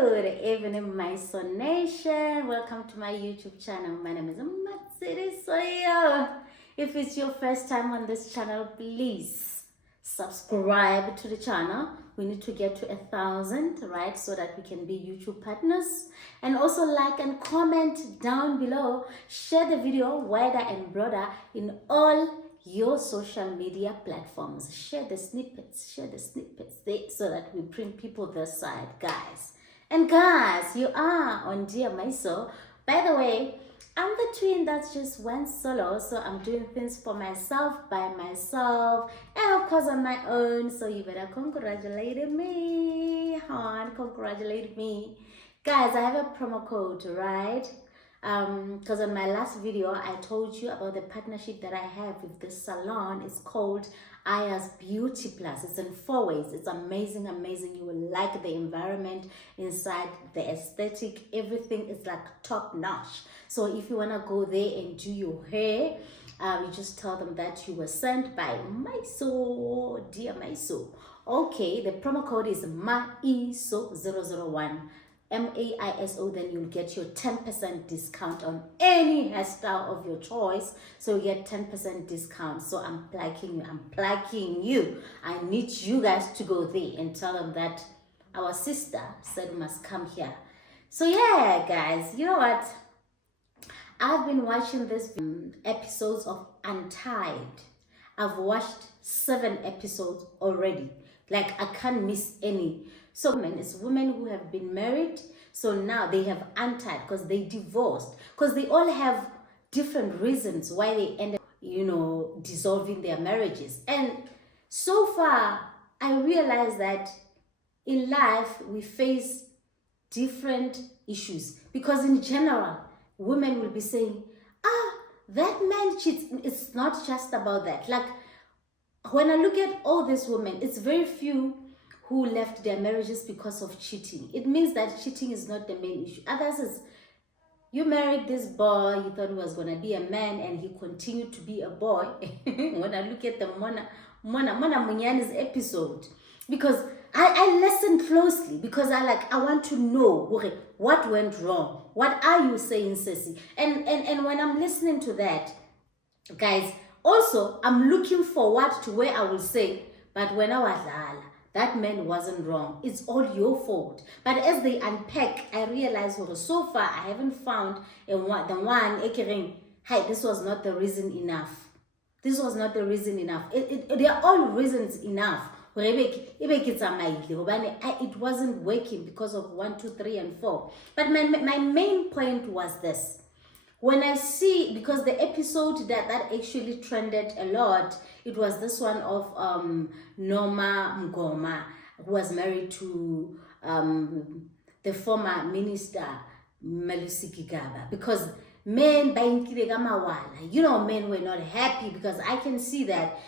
Good evening, my Son Nation. Welcome to my YouTube channel. My name is Matsiri Soyo. If it's your first time on this channel, please subscribe to the channel. We need to get to 1,000, right, so that we can be YouTube partners. And also like and comment down below. Share the video wider and broader in all your social media platforms. Share the snippets there so that we bring people this side, guys. And guys, you are on Dear My Soul. By the way, I'm the twin that just went solo, so I'm doing things for myself, by myself, and of course on my own. So you better congratulate me, hon, congratulate me. Guys, I have a promo code, right? Because on my last video I told you about the partnership that I have with this salon. It's called Aya's Beauty Plus. It's in 4 ways. It's amazing. You will like the environment inside, the aesthetic, everything is like top notch. So if you want to go there and do your hair, you just tell them that you were sent by My Soul, Dear My Soul. Okay, the promo code is MAISO001. MAISO, then you'll get your 10% discount on any hairstyle of your choice. So you get 10% discount. So I'm plugging you. I need you guys to go there and tell them that our sister said must come here. So yeah, guys, you know what? I've been watching this episodes of Untied. I've watched 7 episodes already. Like, I can't miss any. So it's women who have been married, so now they have untied because they divorced, because they all have different reasons why they end up, dissolving their marriages. And so far, I realize that in life, we face different issues, because in general, women will be saying, that man cheats. It's not just about that. Like, when I look at all these women, it's very few who left their marriages because of cheating. It means that cheating is not the main issue. Others is, you married this boy, you thought he was going to be a man, and he continued to be a boy. When I look at the Mona Munyani's episode, because I listened closely, because I want to know, okay, what went wrong? What are you saying, Ceci? And when I'm listening to that, guys, also, I'm looking forward to where I will say, but when I was that man wasn't wrong. It's all your fault. But as they unpack, I realize, so far, I haven't found the one, hey, this was not the reason enough. This was not the reason enough. They are all reasons enough. It wasn't working because of 1, 2, 3, and 4. But my main point was this. When I see, because the episode that actually trended a lot, it was this one of Norma Mgoma, who was married to the former minister, Malusi Gigaba. Because men, men were not happy, because I can see that,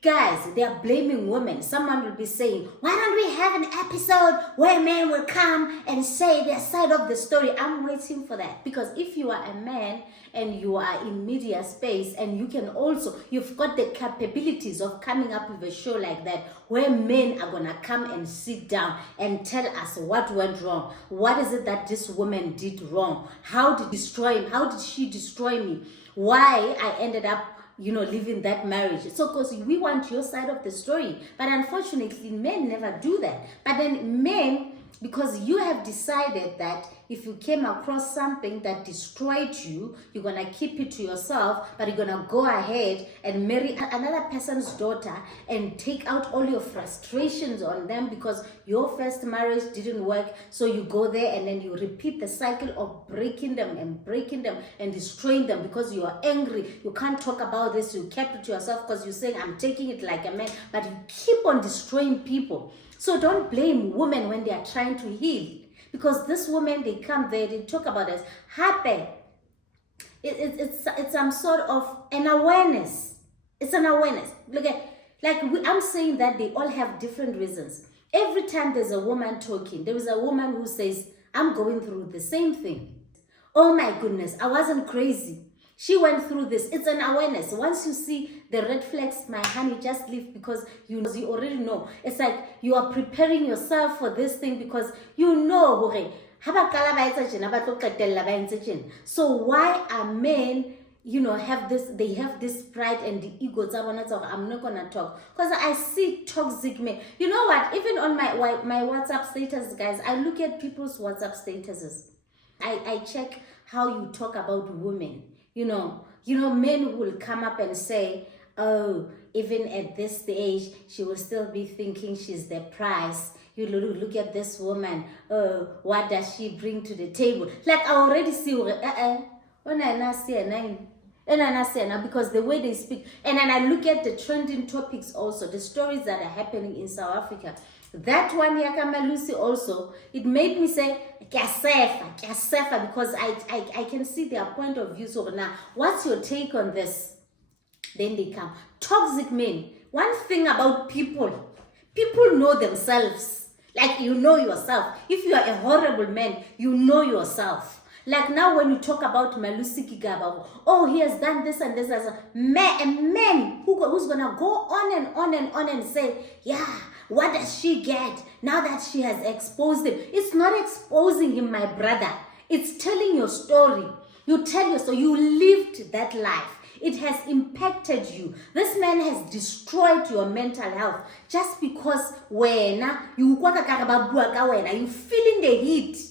guys, they are blaming women. Someone will be saying, why don't we have an episode where men will come and say their side of the story? I'm waiting for that, because if you are a man and you are in media space, and you've got the capabilities of coming up with a show like that, where men are gonna come and sit down and tell us what went wrong. What is it that this woman did wrong? How did she destroy me? Why I ended up leaving that marriage. So, because we want your side of the story. But unfortunately, men never do that. But then men, because you have decided that if you came across something that destroyed you, you're going to keep it to yourself, but you're going to go ahead and marry another person's daughter and take out all your frustrations on them because your first marriage didn't work. So you go there and then you repeat the cycle of breaking them and destroying them because you are angry. You can't talk about this. You kept it to yourself because you're saying, I'm taking it like a man, but you keep on destroying people. So don't blame women when they are trying to heal. Because this woman, they come there, they talk about this. Happy. It's some sort of an awareness. It's an awareness. Look at, I'm saying that they all have different reasons. Every time there's a woman talking, there is a woman who says, I'm going through the same thing. Oh my goodness, I wasn't crazy. She went through this. It's an awareness. Once you see the red flags, my honey, just leave, because you already know. It's like you are preparing yourself for this thing, because you know. So why are men, they have this pride and the ego. I'm not gonna talk, because I see toxic men. You know what? Even on my WhatsApp status, guys, I look at people's WhatsApp statuses. I check how you talk about women. Men will come up and say, oh, even at this stage, she will still be thinking she's the prize. You look at this woman. Oh, what does she bring to the table? Like, I already see, because the way they speak. And then I look at the trending topics also, the stories that are happening in South Africa. That one, Yakama Lucy, also, it made me say, Kasefa, because I can see their point of view. So now, what's your take on this? Then they come. Toxic men. One thing about people know themselves. Like, you know yourself. If you are a horrible man, you know yourself. Like now when you talk about Malusi Kigaba, oh, he has done this and this. A man who's going to go on and on and on and say, yeah, what does she get now that she has exposed him? It's not exposing him, my brother. It's telling your story. You tell your story. You lived that life. It has impacted you. This man has destroyed your mental health just because when you feeling the heat.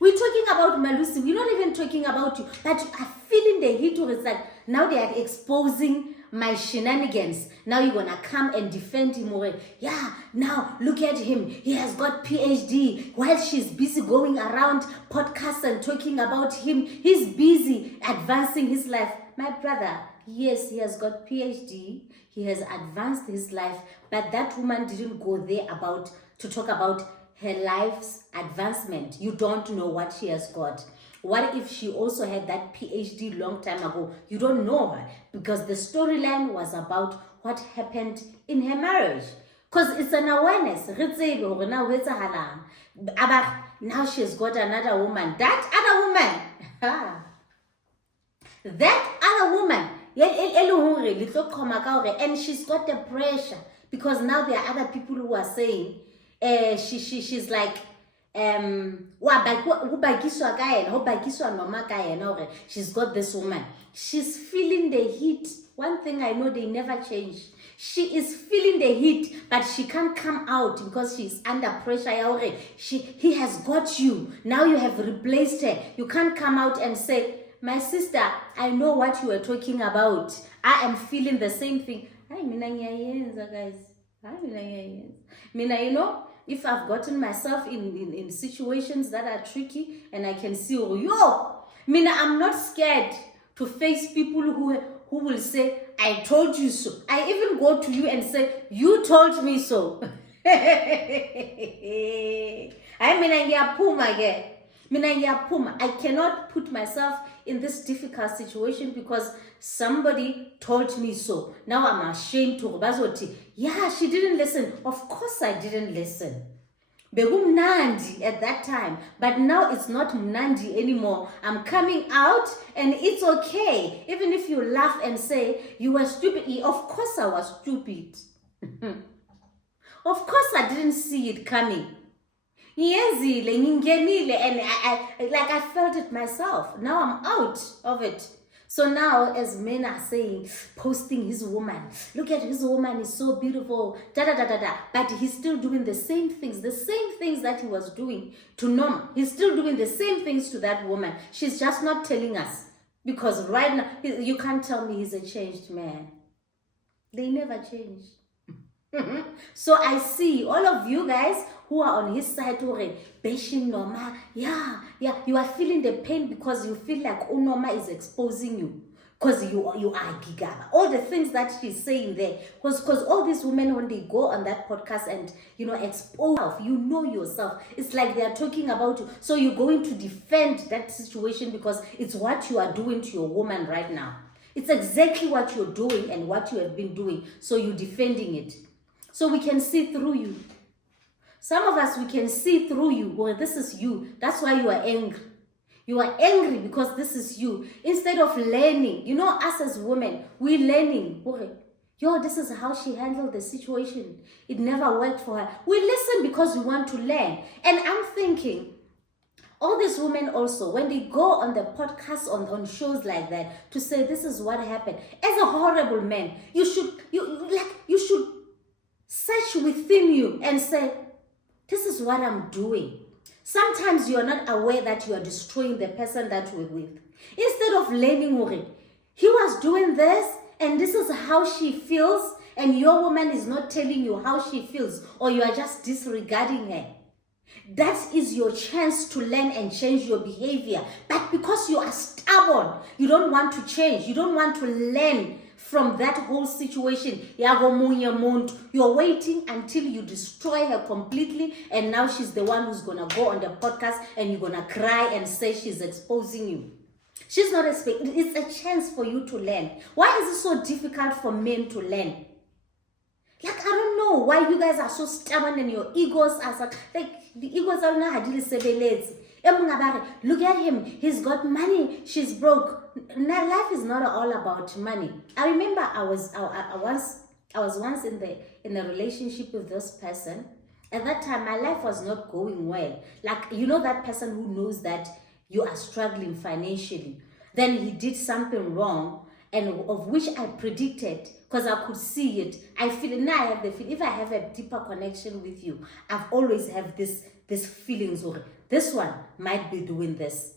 We're talking about Malusi. We're not even talking about you, but you are feeling the heat. It's like now they are exposing my shenanigans. Now you're gonna come and defend him. Yeah, now look at him. He has got PhD. While she's busy going around podcasts and talking about him, he's busy advancing his life. My brother, yes, he has got PhD. He has advanced his life, but that woman didn't go there to talk about her life's advancement. You don't know what she has got. What if she also had that PhD long time ago? You don't know her, because the storyline was about what happened in her marriage. Because it's an awareness. Now she's got another woman. That other woman, and she's got the pressure, because now there are other people who are saying, she's like, she's got this woman. She's feeling the heat. One thing I know, they never change. She is feeling the heat, but she can't come out because she's under pressure. He has got you. Now you have replaced her. You can't come out and say, my sister, I know what you were talking about. I am feeling the same thing. Guys. If I've gotten myself in situations that are tricky and I can see, I'm not scared to face people who will say, I told you so. I even go to you and say, you told me so. I cannot put myself in this difficult situation because somebody told me so. Now I'm ashamed to Bazoti. Yeah, she didn't listen. Of course I didn't listen. Begum Nandi at that time, but now it's not Nandi anymore. I'm coming out and it's okay. Even if you laugh and say you were stupid, of course I was stupid. Of course I didn't see it coming. And I felt it myself. Now I'm out of it. So now, as men are saying, posting his woman, look at his woman, is so beautiful, but he's still doing the same things that he was doing to Norma. He's still doing the same things to that woman. She's just not telling us, because right now, you can't tell me he's a changed man. They never change. So I see all of you guys who are on his side already, bashing Norma. Yeah, you are feeling the pain because you feel like Norma is exposing you. Because you are Gigaba. All the things that she's saying there. Because all these women, when they go on that podcast and, expose yourself, you know yourself. It's like they are talking about you. So you're going to defend that situation because it's what you are doing to your woman right now. It's exactly what you're doing and what you have been doing. So you're defending it. So we can see through you. Some of us, we can see through you. Well, this is you. That's why you are angry. You are angry because this is you. Instead of learning, you know, us as women, we're learning. Okay, yo, this is how she handled the situation. It never worked for her. We listen because we want to learn. And I'm thinking, all these women also, when they go on the podcast, on shows like that, to say this is what happened, as a horrible man, you should search within you and say, this is what I'm doing. Sometimes you're not aware that you are destroying the person that you're with. Instead of learning, he was doing this and this is how she feels, and your woman is not telling you how she feels, or you are just disregarding her. That is your chance to learn and change your behavior. But because you are stubborn, you don't want to change, you don't want to learn from that whole situation. You're waiting until you destroy her completely, and now she's the one who's gonna go on the podcast and you're gonna cry and say she's exposing you. She's not expecting. It's a chance for you to learn. Why is it so difficult for men to learn? Like, I don't know why you guys are so stubborn and your egos are like the egos are not hadili. Look at him, he's got money, she's broke. Now life is not all about money. I remember I was once in a relationship with this person. At that time my life was not going well. Like, you know, that person who knows that you are struggling financially, then he did something wrong, and of which I predicted, because I could see it. I feel now, I have the feeling, if I have a deeper connection with you, I've always have this feelings, or this one might be doing this.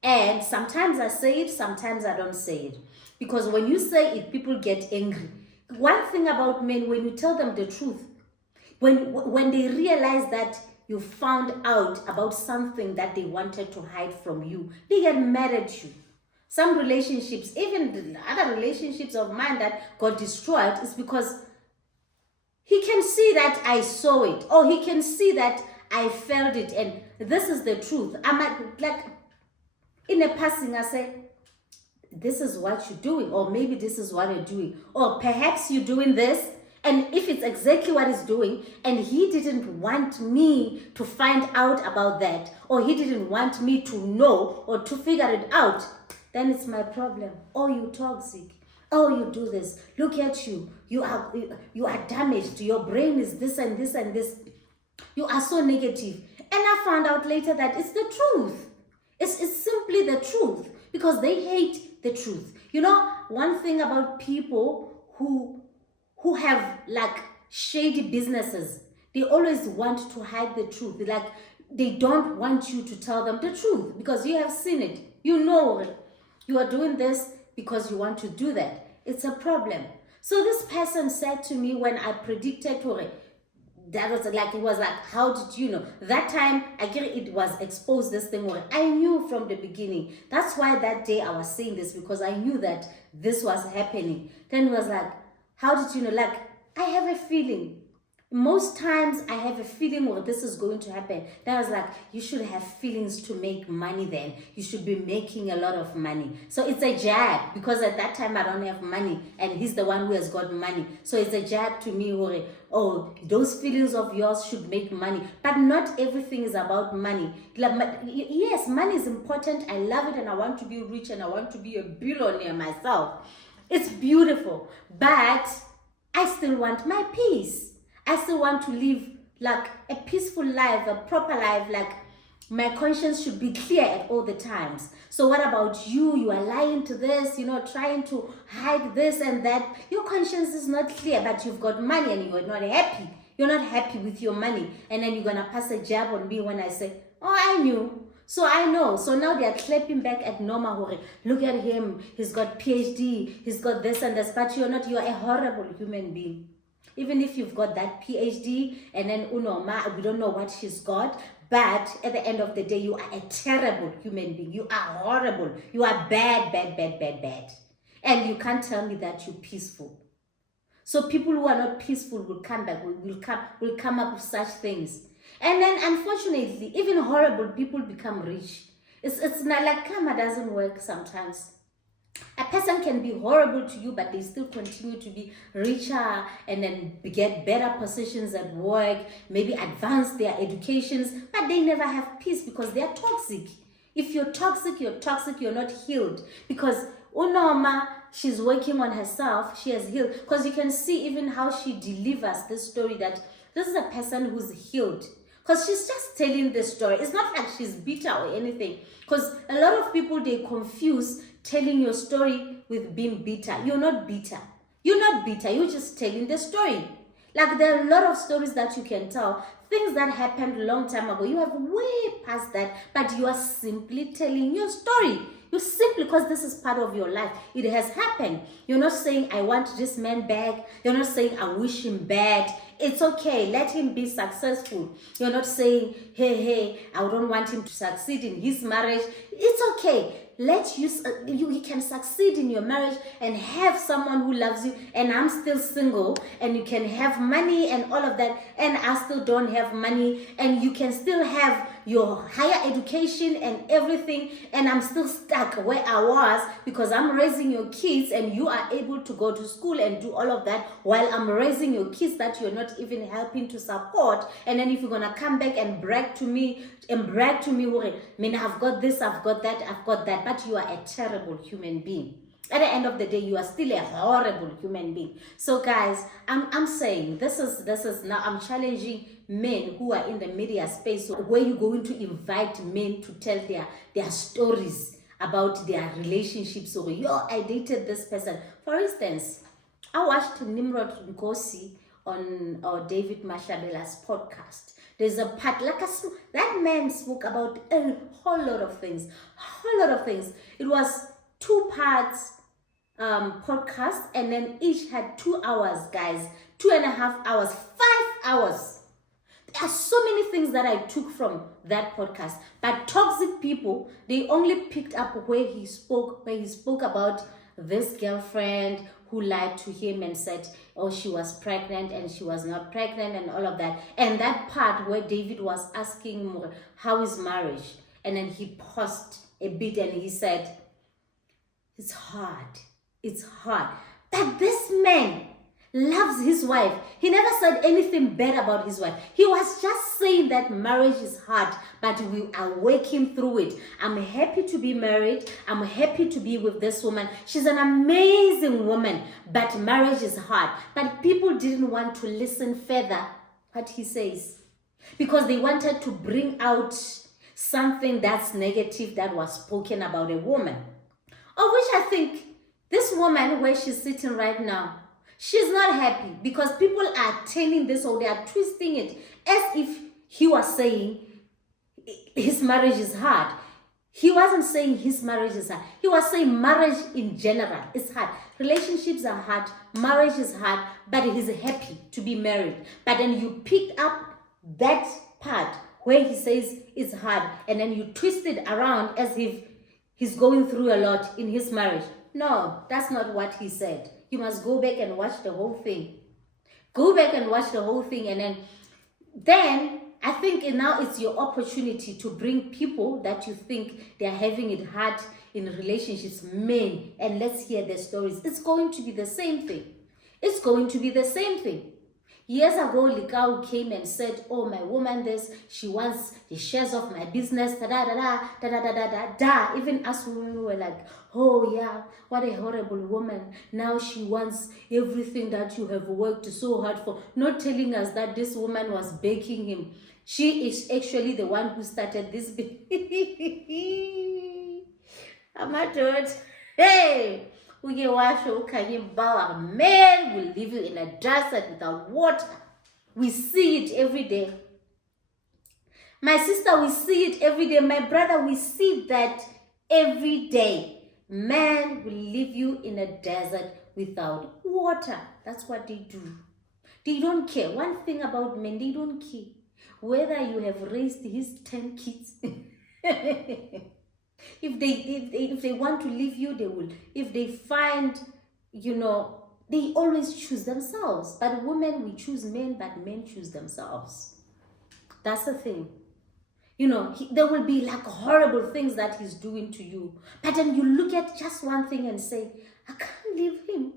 And sometimes I say it, sometimes I don't say it. Because when you say it, people get angry. One thing about men, when you tell them the truth, when they realize that you found out about something that they wanted to hide from you, they get mad at you. Some relationships, even the other relationships of mine that got destroyed, is because he can see that I saw it, or he can see that I felt it, and this is the truth. I might, like, in a passing, I say, this is what you're doing, or maybe this is what you're doing, or perhaps you're doing this, and if it's exactly what he's doing, and he didn't want me to find out about that, or he didn't want me to know or to figure it out, then it's my problem. Oh, you toxic. Oh, you do this. Look at you. You are damaged. Your brain is this and this and this. You are so negative. And I found out later that it's the truth. It's simply the truth, because they hate the truth. You know, one thing about people who have like shady businesses, they always want to hide the truth. Like, they don't want you to tell them the truth because you have seen it. You know it. You are doing this because you want to do that. It's a problem. So this person said to me when I predicted to her, that was like, it was like, how did you know? That time, I get it was exposed, this thing. I knew from the beginning. That's why that day I was saying this, because I knew that this was happening. Then it was like, how did you know? Like, I have a feeling. Most times I have a feeling, well, this is going to happen. Then I was like, you should have feelings to make money then. You should be making a lot of money. So it's a jab, because at that time I don't have money and he's the one who has got money. So it's a jab to me, oh, those feelings of yours should make money. But not everything is about money. Yes, money is important. I love it and I want to be rich and I want to be a billionaire myself. It's beautiful. But I still want my peace. I still want to live like a peaceful life, a proper life. Like, my conscience should be clear at all the times. So what about you? You are lying to this, trying to hide this and that. Your conscience is not clear, but you've got money and you're not happy. You're not happy with your money. And then you're going to pass a jab on me when I say, oh, I knew. So I know. So now they are clapping back at Norma Hore. Look at him. He's got PhD. He's got this and this. But you're not. You're a horrible human being. Even if you've got that PhD and then Unoma, we don't know what she's got, but at the end of the day, you are a terrible human being. You are horrible. You are bad, bad, bad, bad, bad. And you can't tell me that you're peaceful. So people who are not peaceful will come back, will come up with such things. And then unfortunately, even horrible people become rich. It's not like karma doesn't work sometimes. A person can be horrible to you, but they still continue to be richer and then get better positions at work, maybe advance their educations, but they never have peace because they are toxic. If you're toxic, you're not healed. Because Unoma, she's working on herself, she has healed. Because you can see even how she delivers this story, that this is a person who's healed. Because she's just telling this story. It's not like she's bitter or anything. Because a lot of people, they confuse telling your story with being bitter. You're not bitter. You're not bitter. You're just telling the story. Like, there are a lot of stories that you can tell. Things that happened a long time ago. You have way past that. But you are simply telling your story. You simply, because this is part of your life. It has happened. You're not saying, I want this man back. You're not saying, I wish him bad. It's okay. Let him be successful. You're not saying, hey, I don't want him to succeed in his marriage. It's okay. Let you can succeed in your marriage and have someone who loves you, and I'm still single, and you can have money and all of that, and I still don't have money, and you can still have your higher education and everything, and I'm still stuck where I was because I'm raising your kids, and you are able to go to school and do all of that while I'm raising your kids that you're not even helping to support. And then if you're gonna come back and brag to me, I've got this, I've got that, but you are a terrible human being. At the end of the day, you are still a horrible human being. So guys, I'm saying this is now, I'm challenging men who are in the media space, where you're going to invite men to tell their stories about their relationships. So, I dated this person. For instance, I watched Nimrod Nkosi on David Mashabela's podcast. There's a part, that man spoke about a whole lot of things. It was 2 parts podcast, and then each had 2 hours, guys. 2.5 hours, 5 hours. There are so many things that I took from that podcast. But toxic people, they only picked up where he spoke about this girlfriend who lied to him and said, oh, she was pregnant and she was not pregnant and all of that. And that part where David was asking him, how is marriage? And then he paused a bit and he said, it's hard. But this man loves his wife. He never said anything bad about his wife. He was just saying that marriage is hard, but we are working through it. I'm happy to be married. I'm happy to be with this woman. She's an amazing woman, but marriage is hard. But people didn't want to listen further what he says, because they wanted to bring out something that's negative that was spoken about a woman, of which I think this woman, where she's sitting right now, she's not happy, because people are turning this, or they are twisting it as if he was saying his marriage is hard. He wasn't saying his marriage is hard. He was saying marriage in general is hard. Relationships are hard. Marriage is hard, but he's happy to be married. But then you picked up that part where he says it's hard, and then you twist it around as if he's going through a lot in his marriage. No, that's not what he said. You must go back and watch the whole thing. And then I think now it's your opportunity to bring people that you think they're having it hard in relationships, men, and let's hear their stories. It's going to be the same thing. Years ago, Likau came and said, oh, my woman this, she wants the shares of my business, da. Even us women were like, oh yeah, what a horrible woman. Now she wants everything that you have worked so hard for. Not telling us that this woman was begging him. She is actually the one who started this. I'm not it. Hey! Man will leave you in a desert without water. We see it every day. My sister, we see it every day. My brother, we see that every day. Man will leave you in a desert without water. That's what they do. They don't care. One thing about men, they don't care whether you have raised his 10 kids. If they want to leave you, they will. If they find, they always choose themselves. But women, we choose men, but men choose themselves. That's the thing. There will be like horrible things that he's doing to you. But then you look at just one thing and say, I can't leave him.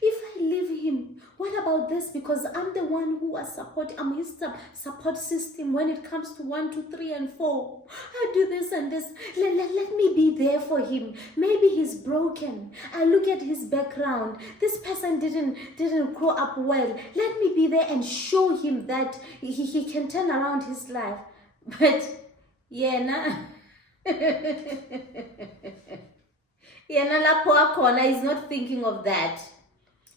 If I leave him, What about this? Because I'm the one who was supporting, I'm his support system when it comes to 1, 2, 3, and 4. I do this and this. Let me be there for him. Maybe he's broken. I look at his background. This person didn't grow up well. Let me be there and show him that he can turn around his life. But yeah, lapho akhona is not thinking of that.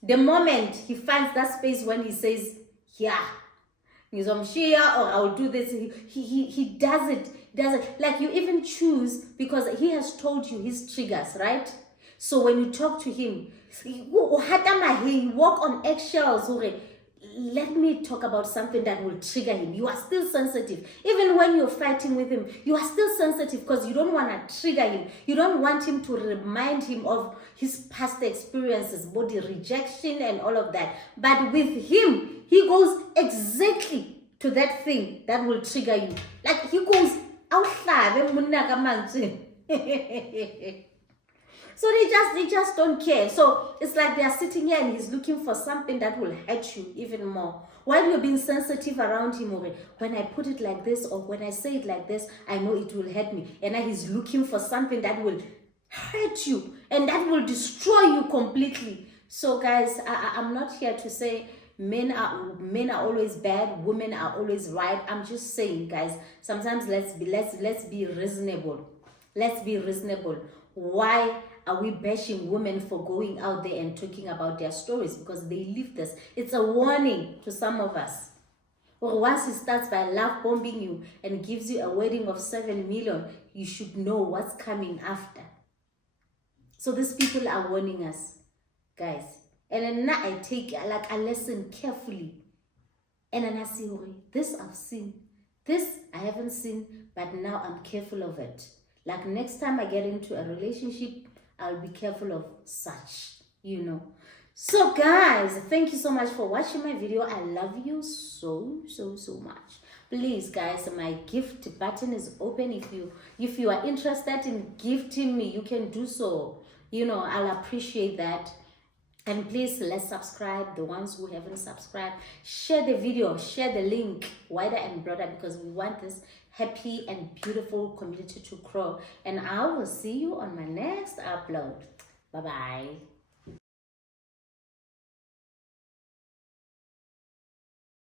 The moment he finds that space when he says, yeah, ngizomshiya, or I'll do this, he does it. Like you even choose, because he has told you his triggers, right? So when you talk to him, he walk on eggshells. Let me talk about something that will trigger him. You are still sensitive. Even when you're fighting with him, you are still sensitive because you don't want to trigger him. You don't want him to remind him of his past experiences, body rejection and all of that. But with him, he goes exactly to that thing that will trigger you. Like he goes, so they just don't care. So it's like they are sitting here and he's looking for something that will hurt you even more. While you're being sensitive around him, when I put it like this or when I say it like this, I know it will hurt me. And now he's looking for something that will hurt you and that will destroy you completely. So guys, I'm not here to say men are always bad, women are always right. I'm just saying, guys, sometimes let's be reasonable. Let's be reasonable. Why are we bashing women for going out there and talking about their stories? Because they live this. It's a warning to some of us. Or once he starts by love bombing you and gives you a wedding of 7 million, you should know what's coming after. So these people are warning us, guys. And then now I take like a lesson carefully. And then I see, this I've seen. This I haven't seen, but now I'm careful of it. Like next time I get into a relationship, I'll be careful of such, So guys, thank you so much for watching my video. I love you so much. Please guys, my gift button is open. If you are interested in gifting me, you can do so. I'll appreciate that. And please, let's subscribe, the ones who haven't subscribed. Share the video, share the link wider and broader, because we want this happy and beautiful community to grow. And I will see you on my next upload. Bye-bye.